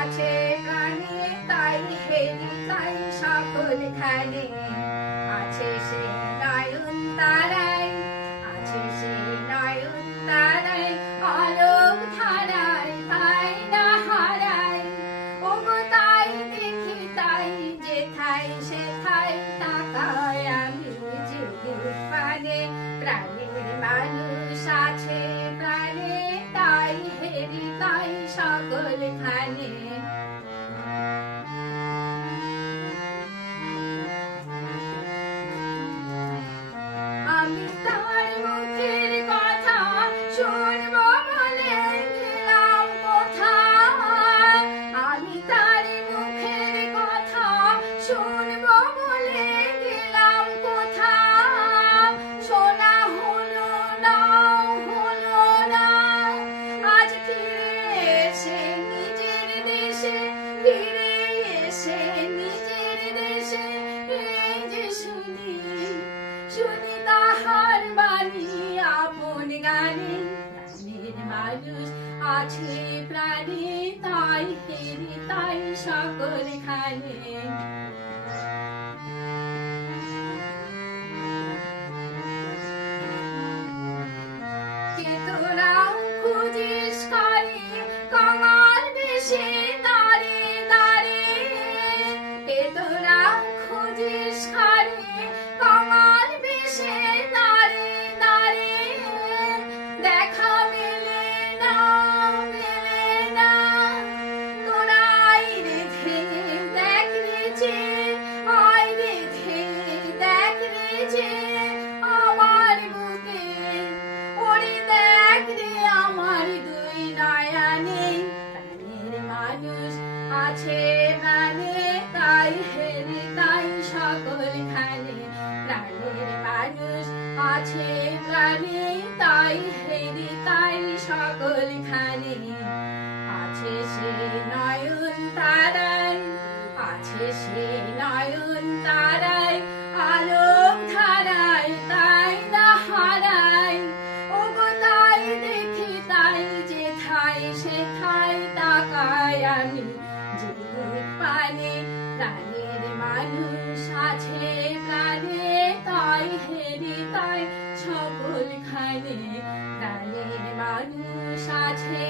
আছে প্রাণে তাই হেরি তাই সকলখানে আছে সে নয়ন তারায় আছে সে নয়ন তারায় আলোক ধারায় তাই না হারায় ওগো তাই দেখি তাই যেথায় সেথায় তাকায় আমি যুগের পানে প্রাণের মানুষ আছে প্রাণে তাই হেরি তাই সকলখানে আমি তার মুখের কথা শুনবো বলে গেলাম কোথায় আমি তার মুখের কথা শুনবো বলে গেলাম কোথায় শোনা হলো না আজ ফিরে এসে নিজের দেশে ফিরে এসে নিজের দেশে এই যে শুনি তাহার বাণী আপন গানে প্রাণের মানুষ আছে প্রাণে তাই হেরি তাই সকলখানে চেতনাও খুঁজিস করে কাঙাল বেশে দাঁড়ে দাঁড়ে চেতনাও খুঁজিস করে কাঙাল বেশে দাঁড়ে দাঁড়ে দেখা মেলে না তোরা আয় রেখে দেখ রে যে আয় রেখে দেখ রে যে আমার বুকে ওরে দেখ রে আমার দুই নয়নে প্রাণের মানুষ আছে প্রাণে তাই হেরি তাই সকলখানে প্রাণের মানুষ আছে প্রাণে তাই হেরি তাই সকলখানে আছে সে নয়ন তারায় আছে সে নয়ন তারায় আলোক ধারায় তাই না হারায় ওগো তাই দেখি তাই যেথায় সেথায় তাকায় আমি যুগের পানে প্রাণের মানুষ আছে প্রাণে তাই হেরি তাই সকলখানে প্রাণের মানুষ আছে